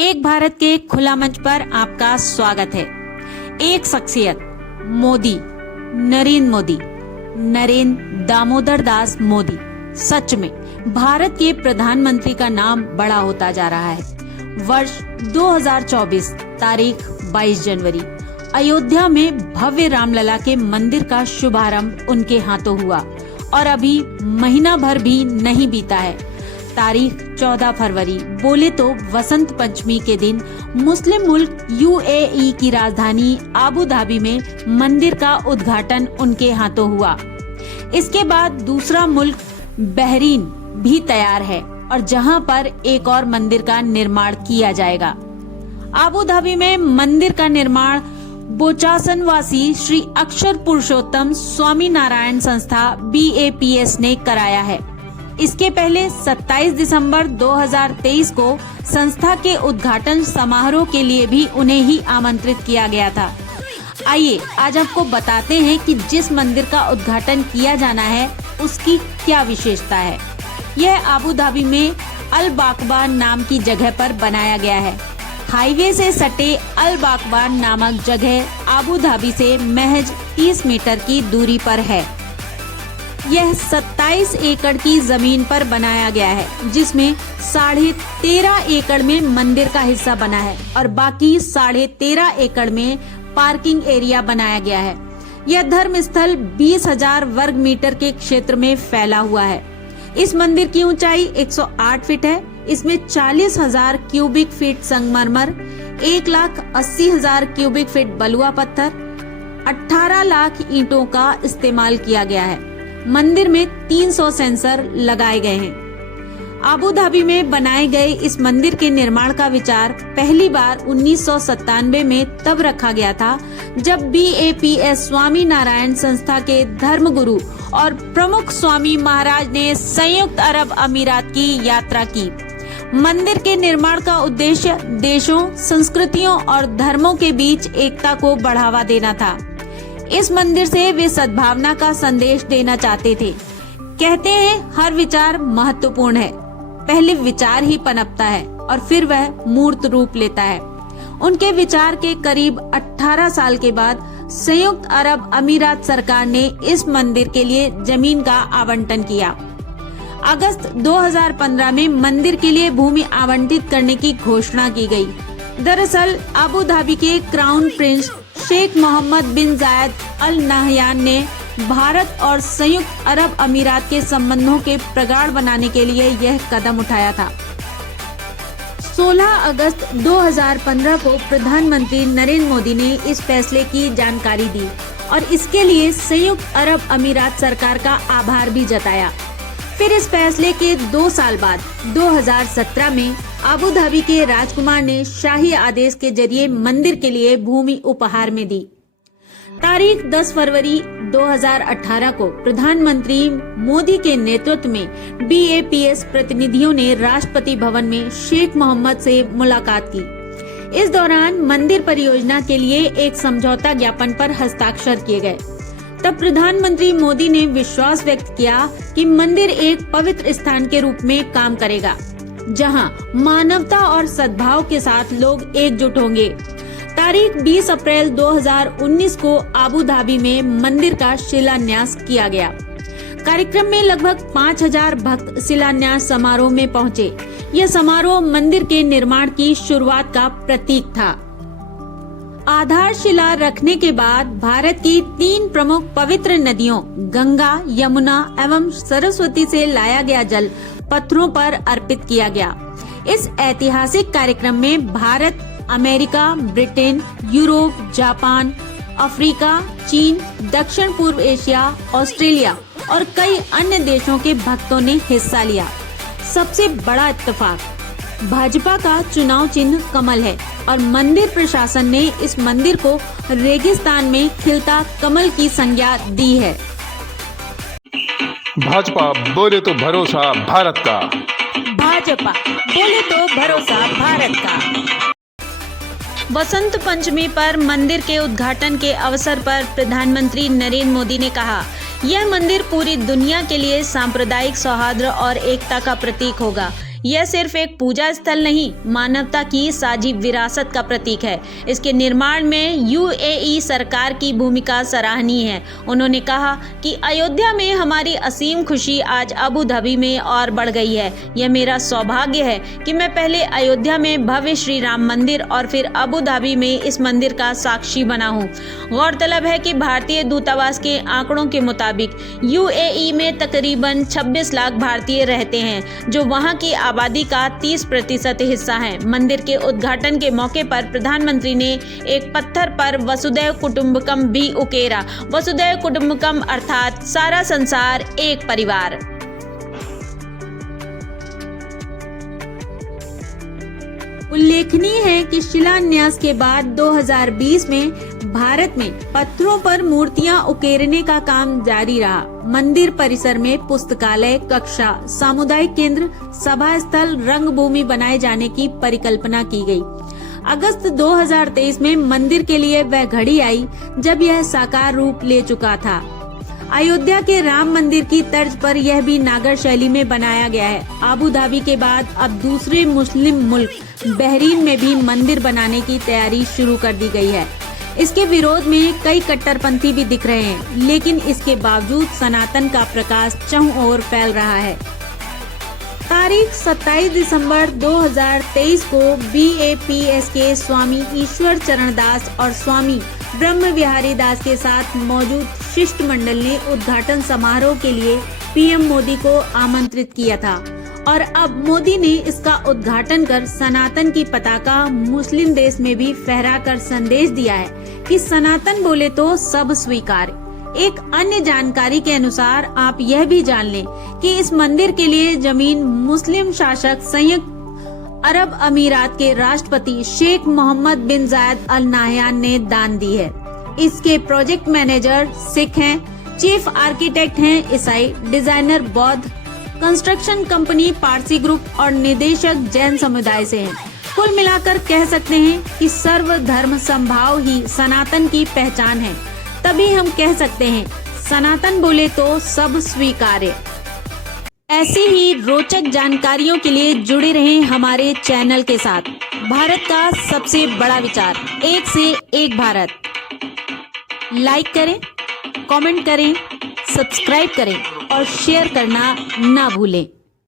एक भारत के खुला मंच पर आपका स्वागत है। एक शख्सियत मोदी, नरेंद्र दामोदर दास मोदी। सच में भारत के प्रधानमंत्री का नाम बड़ा होता जा रहा है। वर्ष 2024 तारीख 22 जनवरी अयोध्या में भव्य रामलला के मंदिर का शुभारंभ उनके हाथों हुआ और अभी महीना भर भी नहीं बीता है। तारीख 14 फरवरी बोले तो वसंत पंचमी के दिन मुस्लिम मुल्क यूएई की राजधानी आबू धाबी में मंदिर का उद्घाटन उनके हाथों हुआ। इसके बाद दूसरा मुल्क बहरीन भी तैयार है और जहां पर एक और मंदिर का निर्माण किया जाएगा। आबू धाबी में मंदिर का निर्माण बोचासन वासी श्री अक्षर पुरुषोत्तम स्वामी नारायण संस्था BAPS ने कराया है। इसके पहले 27 दिसंबर 2023 को संस्था के उद्घाटन समारोह के लिए भी उन्हें ही आमंत्रित किया गया था। आइए आज आपको बताते हैं कि जिस मंदिर का उद्घाटन किया जाना है उसकी क्या विशेषता है। यह आबू धाबी में अल बाकबा नाम की जगह पर बनाया गया है। हाईवे से सटे अल बाकबा नामक जगह आबू धाबी से महज 30 मीटर की दूरी पर है। यह 27 एकड़ की जमीन पर बनाया गया है, जिसमें 13.5 एकड़ में मंदिर का हिस्सा बना है और बाकी 13.5 एकड़ में पार्किंग एरिया बनाया गया है। यह धर्म स्थल 20,000 वर्ग मीटर के क्षेत्र में फैला हुआ है। इस मंदिर की ऊंचाई 108 फीट है। इसमें 40,000 क्यूबिक फीट संगमरमर, 1,80,000 क्यूबिक फीट बलुआ पत्थर, 18 लाख ईंटों का इस्तेमाल किया गया है। मंदिर में 300 सेंसर लगाए गए हैं। आबू धाबी में बनाए गए इस मंदिर के निर्माण का विचार पहली बार 1997 में तब रखा गया था जब BAPS स्वामी नारायण संस्था के धर्मगुरु और प्रमुख स्वामी महाराज ने संयुक्त अरब अमीरात की यात्रा की। मंदिर के निर्माण का उद्देश्य देशों, संस्कृतियों और धर्मों के बीच एकता को बढ़ावा देना था। इस मंदिर से वे सद्भावना का संदेश देना चाहते थे। कहते हैं हर विचार महत्वपूर्ण है। पहले विचार ही पनपता है और फिर वह मूर्त रूप लेता है। उनके विचार के करीब 18 साल के बाद संयुक्त अरब अमीरात सरकार ने इस मंदिर के लिए जमीन का आवंटन किया। अगस्त 2015 में मंदिर के लिए भूमि आवंटित करने की घोषणा की गई। दरअसल आबू धाबी के क्राउन प्रिंस शेख मोहम्मद बिन जायद अल नाहयान ने भारत और संयुक्त अरब अमीरात के संबंधों के प्रगाढ़ बनाने के लिए यह कदम उठाया था। 16 अगस्त 2015 को प्रधानमंत्री नरेंद्र मोदी ने इस फैसले की जानकारी दी और इसके लिए संयुक्त अरब अमीरात सरकार का आभार भी जताया। फिर इस फैसले के 2 साल बाद 2017 में आबू धाबी के राजकुमार ने शाही आदेश के जरिए मंदिर के लिए भूमि उपहार में दी। तारीख 10 फरवरी 2018 को प्रधानमंत्री मोदी के नेतृत्व में BAPS प्रतिनिधियों ने राष्ट्रपति भवन में शेख मोहम्मद से मुलाकात की। इस दौरान मंदिर परियोजना के लिए एक समझौता ज्ञापन पर हस्ताक्षर किए गए। तब प्रधानमंत्री मोदी ने विश्वास व्यक्त किया कि मंदिर एक पवित्र स्थान के रूप में काम करेगा, जहां मानवता और सद्भाव के साथ लोग एकजुट होंगे। तारीख 20 अप्रैल 2019 को आबू धाबी में मंदिर का शिलान्यास किया गया। कार्यक्रम में लगभग 5,000 भक्त शिलान्यास समारोह में पहुंचे। यह समारोह मंदिर के निर्माण की शुरुआत का प्रतीक था। आधारशिला रखने के बाद भारत की 3 प्रमुख पवित्र नदियों गंगा, यमुना एवं सरस्वती से लाया गया जल पत्थरों पर अर्पित किया गया। इस ऐतिहासिक कार्यक्रम में Bharat, America, Britain, Europe, Japan, Africa, चीन, दक्षिण पूर्व एशिया, ऑस्ट्रेलिया और कई अन्य देशों के भक्तों ने हिस्सा लिया। सबसे बड़ा इत्तेफाक, भाजपा का चुनाव चिन्ह कमल है और मंदिर प्रशासन ने इस मंदिर को रेगिस्तान में खिलता कमल की संज्ञा दी है। भाजपा बोले तो भरोसा भारत का। भाजपा बोले तो भरोसा भारत का। वसंत पंचमी पर मंदिर के उद्घाटन के अवसर पर प्रधानमंत्री नरेंद्र मोदी ने कहा, यह मंदिर पूरी दुनिया के लिए सांप्रदायिक सौहार्द और एकता का प्रतीक होगा। यह सिर्फ एक पूजा स्थल नहीं, मानवता की साझी विरासत का प्रतीक है। इसके निर्माण में यूएई सरकार की भूमिका सराहनीय है। उन्होंने कहा कि अयोध्या में हमारी असीम खुशी आज अबू धाबी में और बढ़ गई है। यह मेरा सौभाग्य है कि मैं पहले अयोध्या में भव्य श्री राम मंदिर और फिर अबू धाबी में इस मंदिर का साक्षी बना हूँ। गौरतलब है कि भारतीय दूतावास के आंकड़ों के मुताबिक यूएई में तकरीबन 26 लाख भारतीय रहते हैं, जो वहां की आबादी का 30% हिस्सा है। मंदिर के उद्घाटन के मौके पर प्रधानमंत्री ने एक पत्थर पर वसुधैव कुटुंबकम भी उकेरा। वसुधैव कुटुंबकम अर्थात सारा संसार एक परिवार। उल्लेखनीय है कि शिलान्यास के बाद 2020 में भारत में पत्थरों पर मूर्तियां उकेरने का काम जारी रहा। मंदिर परिसर में पुस्तकालय, कक्षा, सामुदायिक केंद्र, सभा स्थल, रंगभूमि बनाए जाने की परिकल्पना की गई। अगस्त 2023 में मंदिर के लिए वह घड़ी आई जब यह साकार रूप ले चुका था। अयोध्या के राम मंदिर की तर्ज पर यह भी नागर शैली में बनाया गया है। अबू धाबी के बाद अब दूसरे मुस्लिम मुल्क बहरीन में भी मंदिर बनाने की तैयारी शुरू कर दी गई है। इसके विरोध में कई कट्टरपंथी भी दिख रहे हैं, लेकिन इसके बावजूद सनातन का प्रकाश चहुं ओर फैल रहा है। तारीख 27 दिसंबर 2023 को BAPS के स्वामी ईश्वर चरण दास और स्वामी ब्रह्म विहारी दास के साथ मौजूद शिष्टमंडल ने उद्घाटन समारोह के लिए PM मोदी को आमंत्रित किया था और अब मोदी ने इसका उद्घाटन कर सनातन की पताका मुस्लिम देश में भी फहराकर संदेश दिया है कि सनातन बोले तो सब स्वीकार। एक अन्य जानकारी के अनुसार आप यह भी जान लें कि इस मंदिर के लिए जमीन मुस्लिम शासक संयुक्त अरब अमीरात के राष्ट्रपति शेख मोहम्मद बिन जायद अल नाहयान ने दान दी है। इसके प्रोजेक्ट मैनेजर सिख हैं, चीफ आर्किटेक्ट हैं ईसाई, डिजाइनर बौद्ध, कंस्ट्रक्शन कंपनी पारसी ग्रुप और निदेशक जैन समुदाय से हैं। कुल मिलाकर कह सकते हैं कि सर्वधर्म समभाव ही सनातन की पहचान है। तभी हम कह सकते हैं सनातन बोले तो सब स्वीकार्य। ऐसी ही रोचक जानकारियों के लिए जुड़े रहें हमारे चैनल के साथ। भारत का सबसे बड़ा विचार, एक से एक भारत। लाइक करें, कमेंट करें, सब्सक्राइब करें और शेयर करना ना भूलें।